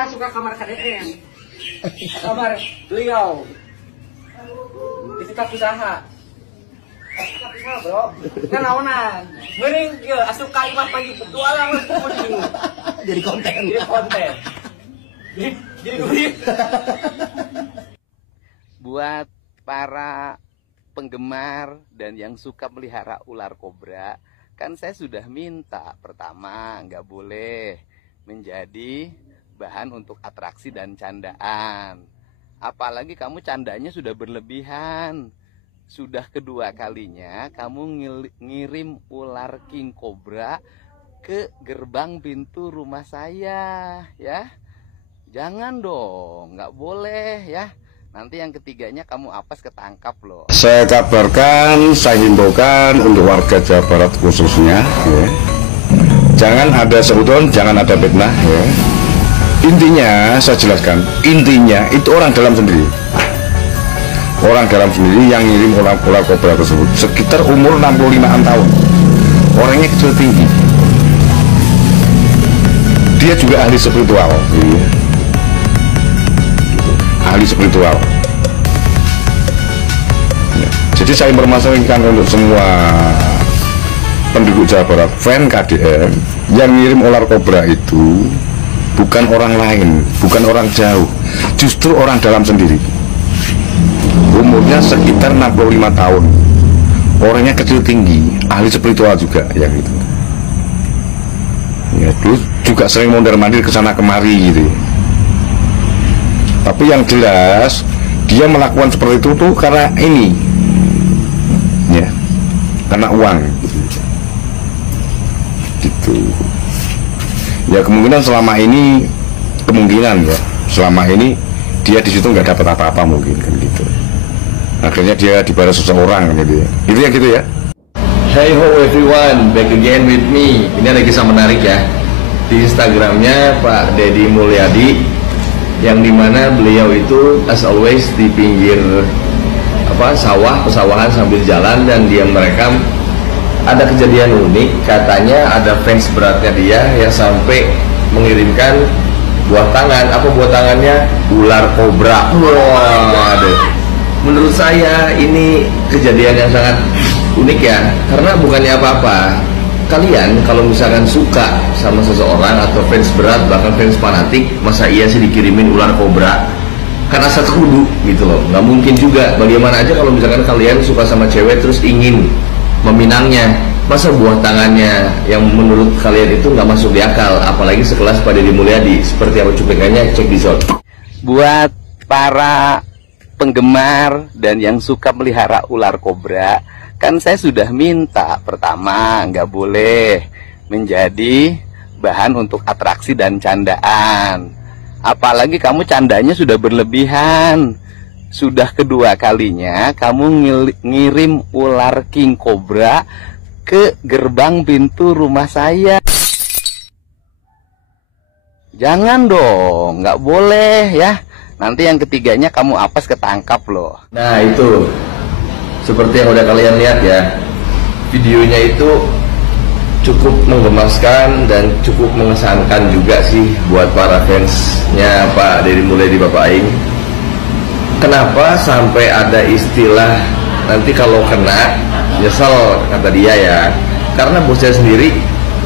masuk ke kamar KDM. Kamar beliau. Di situ usaha. Usaha, bro. Kan naonan. Mending ya asup ka imah pagi berdua lah Jadi konten. Jadi konten. Jadi duit. Buat para penggemar dan yang suka melihara ular kobra, kan saya sudah minta, pertama nggak boleh menjadi bahan untuk atraksi dan candaan. Apalagi kamu candanya sudah berlebihan. Sudah kedua kalinya kamu ngirim ular king cobra ke gerbang pintu rumah saya, ya. Jangan dong, nggak boleh ya. Nanti yang ketiganya kamu apes ketangkap loh. Saya kabarkan, saya himbaukan untuk warga Jawa Barat khususnya, ya. Jangan ada seudon, jangan ada fitnah, ya. Intinya saya jelaskan, intinya itu orang dalam sendiri. Orang dalam sendiri yang ngirim ular kobra tersebut sekitar umur 65-an tahun. Orangnya kecil tinggi. Dia juga ahli spiritual, ya. Ahli spiritual, ya. Jadi saya mempermasalahkan untuk semua penduduk Jawa Barat, fan KDM, yang ngirim ular kobra itu bukan orang lain, bukan orang jauh, justru orang dalam sendiri. Umurnya sekitar 65 tahun, orangnya kecil tinggi, ahli spiritual juga, ya gitu. Ya, terus juga sering mondar-mandir ke sana kemari gitu. Tapi yang jelas dia melakukan seperti itu tuh karena ini, ya, karena uang, gitu. Ya kemungkinan selama ini, selama ini dia di situ nggak dapat apa-apa mungkin kan gitu. Akhirnya dia dibalas seseorang gitu ya. Gitu ya. Hey ho everyone, back again with me. Ini ada kisah menarik ya di Instagramnya Pak Deddy Mulyadi, yang dimana beliau itu as always di pinggir pesawahan sambil jalan, dan dia merekam ada kejadian unik. Katanya ada fans beratnya dia yang sampai mengirimkan buah tangan. Apa buah tangannya? Ular kobra. Wah, menurut saya ini kejadian yang sangat unik ya, karena bukannya apa-apa. Kalian kalau misalkan suka sama seseorang atau fans berat, bahkan fans fanatik, masa iya sih dikirimin ular kobra? Kan asal kudu gitu loh. Nggak mungkin juga. Bagaimana aja kalau misalkan kalian suka sama cewek terus ingin meminangnya, masa buah tangannya yang menurut kalian itu nggak masuk di akal? Apalagi sekelas Pak Deddy Mulyadi. Seperti apa cuplikannya? Cek di shot. Buat para penggemar dan yang suka melihara ular kobra, kan saya sudah minta, pertama nggak boleh menjadi bahan untuk atraksi dan candaan. Apalagi kamu candanya sudah berlebihan. Sudah kedua kalinya kamu ngirim ular king cobra ke gerbang pintu rumah saya. Jangan dong, nggak boleh ya. Nanti yang ketiganya kamu apes ketangkap loh. Nah itu seperti yang udah kalian lihat ya, videonya itu cukup menggemaskan dan cukup mengesankan juga sih buat para fansnya Pak Deddy Mulyadi, Bapak Aing. Kenapa sampai ada istilah nanti kalau kena nyesel, kata dia ya, karena bosnya sendiri.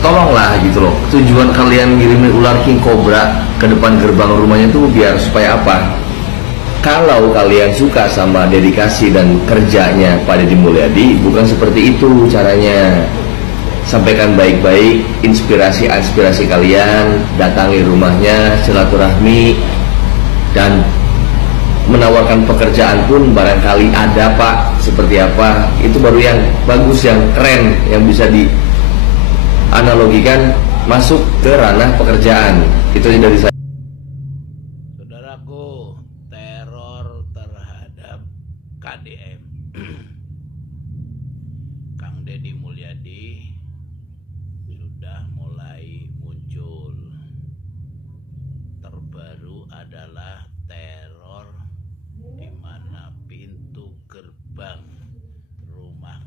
Tolonglah gitu loh, tujuan kalian ngirimin ular king cobra ke depan gerbang rumahnya tuh biar supaya apa? Kalau kalian suka sama dedikasi dan kerjanya Pak Deddy Mulyadi, bukan seperti itu caranya. Sampaikan baik-baik inspirasi kalian, datangi rumahnya, silaturahmi, dan menawarkan pekerjaan pun barangkali ada Pak, seperti apa, itu baru yang bagus, yang keren, yang bisa dianalogikan masuk ke ranah pekerjaan. Itu dari saya. Saudaraku, teror terhadap KDM Kang Deddy Mulyadi sudah mulai muncul. Terbaru adalah teror di mana pintu gerbang rumah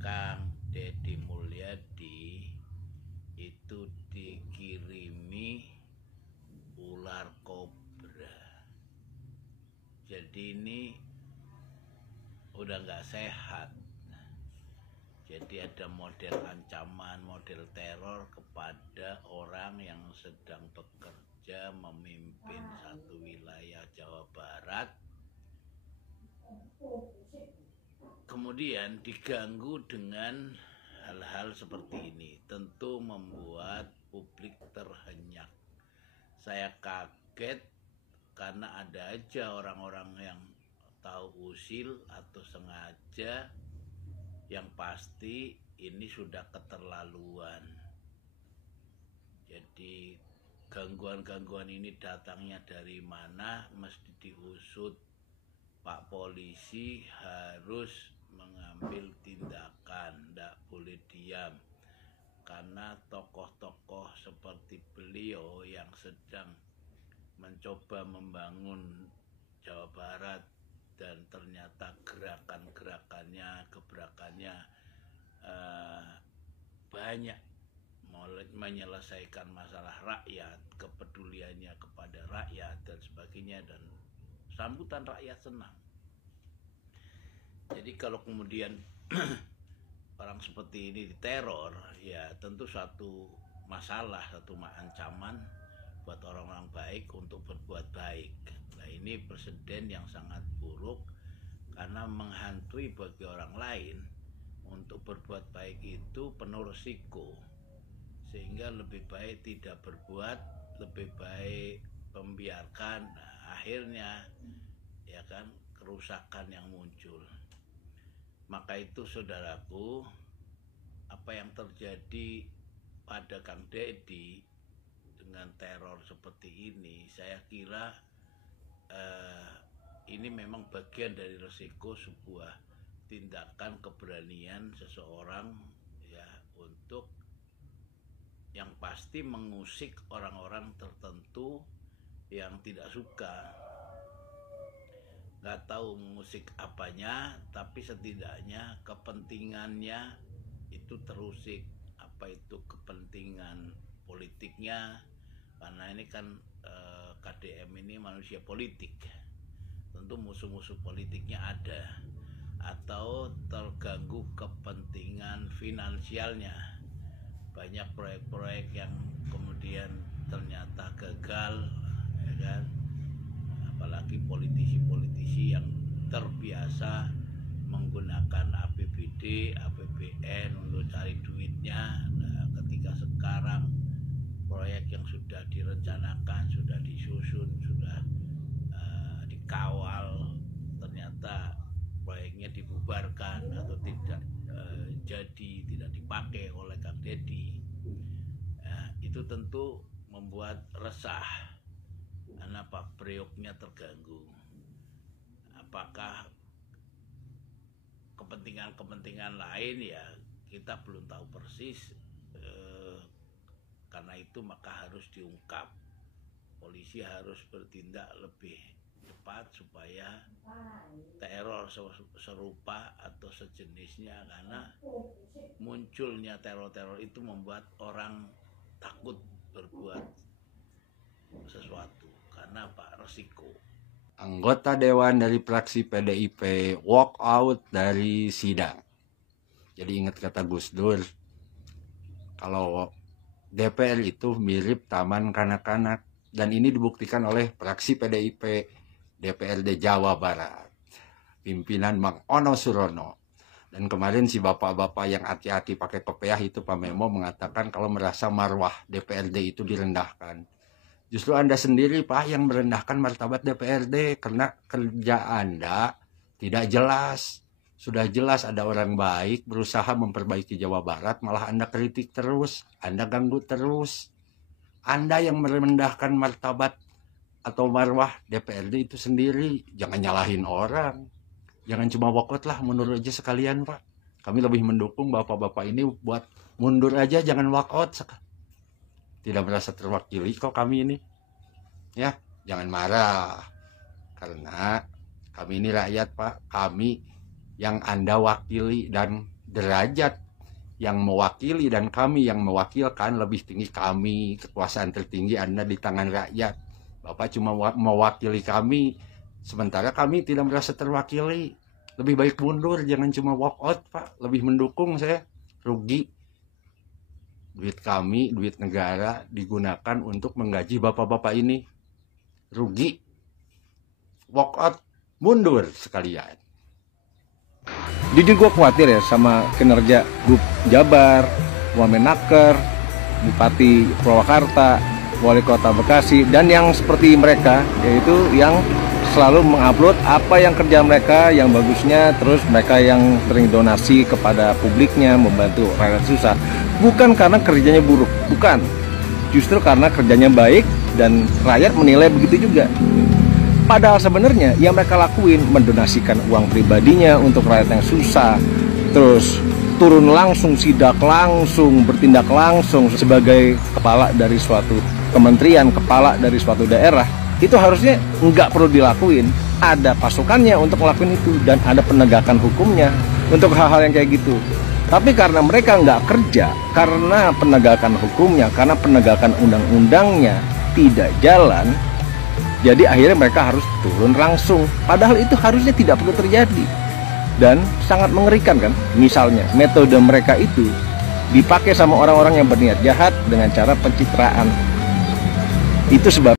Kang Deddy Mulyadi itu dikirimi ular ular kobra. Jadi ini udah nggak sehat. Jadi ada model ancaman, model teror kepada orang yang sedang bekerja memimpin satu wilayah Jawa Barat. Kemudian diganggu dengan hal-hal seperti ini, tentu membuat publik terhenyak. Saya kaget karena ada aja orang-orang yang tahu usil atau sengaja. Yang pasti ini sudah keterlaluan. Jadi gangguan-gangguan ini datangnya dari mana, mesti diusut. Pak polisi harus mengambil tindakan, tidak boleh diam. Karena tokoh-tokoh seperti beliau yang sedang mencoba membangun Jawa Barat, dan ternyata gerakannya banyak menyelesaikan masalah rakyat, kepeduliannya kepada rakyat dan sebagainya, dan sambutan rakyat senang. Jadi kalau kemudian orang seperti ini diteror, ya tentu satu masalah, satu ancaman buat orang-orang baik untuk berbuat baik. Nah, ini presiden yang sangat buruk karena menghantui bagi orang lain. Untuk berbuat baik itu penuh risiko, sehingga lebih baik tidak berbuat, lebih baik membiarkan. Nah, akhirnya ya kan kerusakan yang muncul. Maka itu saudaraku, apa yang terjadi pada Kang Deddy dengan teror seperti ini, saya kira ini memang bagian dari risiko sebuah tindakan keberanian seseorang ya, untuk yang pasti mengusik orang-orang tertentu yang tidak suka. Nggak tahu mengusik apanya, tapi setidaknya kepentingannya itu terusik. Apa itu kepentingan politiknya? Karena ini kan KDM ini manusia politik, tentu musuh-musuh politiknya ada, atau terganggu kepentingan finansialnya. Banyak proyek-proyek yang kemudian ternyata gagal, ya kan? Apalagi politisi-politisi yang terbiasa menggunakan APBD, APBN untuk cari duitnya. Nah, ketika sekarang proyek yang sudah direncanakan, sudah disusun, sudah dikawal, ternyata proyeknya dibubarkan atau tidak tidak dipakai oleh Kang Deddy. Nah, itu tentu membuat resah karena Pak Prioknya terganggu. Apakah kepentingan lain, ya kita belum tahu persis. Karena itu maka harus diungkap. Polisi harus bertindak lebih cepat supaya teror serupa atau sejenisnya, karena munculnya teror-teror itu membuat orang takut berbuat sesuatu. Karena apa? Resiko. Anggota Dewan dari fraksi PDIP walk out dari sidang. Jadi ingat kata Gus Dur, kalau DPR itu mirip taman kanak-kanak, dan ini dibuktikan oleh fraksi PDIP DPRD Jawa Barat, pimpinan Mang Ono Surono. Dan kemarin si bapak-bapak yang hati-hati pakai kopiah itu Pak Memo mengatakan kalau merasa marwah DPRD itu direndahkan. Justru Anda sendiri Pak yang merendahkan martabat DPRD karena kerja Anda tidak jelas. Sudah jelas ada orang baik berusaha memperbaiki Jawa Barat, malah Anda kritik terus, Anda ganggu terus. Anda yang merendahkan martabat atau marwah DPRD itu sendiri. Jangan nyalahin orang. Jangan cuma walkout lah, mundur aja sekalian Pak. Kami lebih mendukung bapak-bapak ini buat mundur aja, jangan walkout. Tidak merasa terwakili kok kami ini. Ya, jangan marah. Karena kami ini rakyat Pak. Kami yang Anda wakili, dan derajat yang mewakili dan kami yang mewakilkan lebih tinggi. Kami, kekuasaan tertinggi Anda di tangan rakyat. Bapak cuma mewakili kami, sementara kami tidak merasa terwakili. Lebih baik mundur, jangan cuma walk out, Pak. Lebih mendukung saya, rugi. Duit kami, duit negara digunakan untuk menggaji bapak-bapak ini. Rugi. Walk out, mundur sekalian. Jujur gue khawatir ya sama kinerja Gub Jabar, Wamenaker, Bupati Purwakarta, Wali Kota Bekasi, dan yang seperti mereka, yaitu yang selalu mengupload apa yang kerja mereka yang bagusnya, terus mereka yang sering donasi kepada publiknya, membantu rakyat susah. Bukan karena kerjanya buruk, bukan. Justru karena kerjanya baik dan rakyat menilai begitu juga. Padahal sebenarnya yang mereka lakuin mendonasikan uang pribadinya untuk rakyat yang susah, terus turun langsung, sidak langsung, bertindak langsung sebagai kepala dari suatu kementerian, kepala dari suatu daerah. Itu harusnya nggak perlu dilakuin. Ada pasukannya untuk ngelakuin itu dan ada penegakan hukumnya untuk hal-hal yang kayak gitu. Tapi karena mereka nggak kerja, karena penegakan hukumnya, karena penegakan undang-undangnya tidak jalan, jadi akhirnya mereka harus turun langsung. Padahal itu harusnya tidak perlu terjadi. Dan sangat mengerikan kan, misalnya metode mereka itu dipakai sama orang-orang yang berniat jahat dengan cara pencitraan. Itu sebab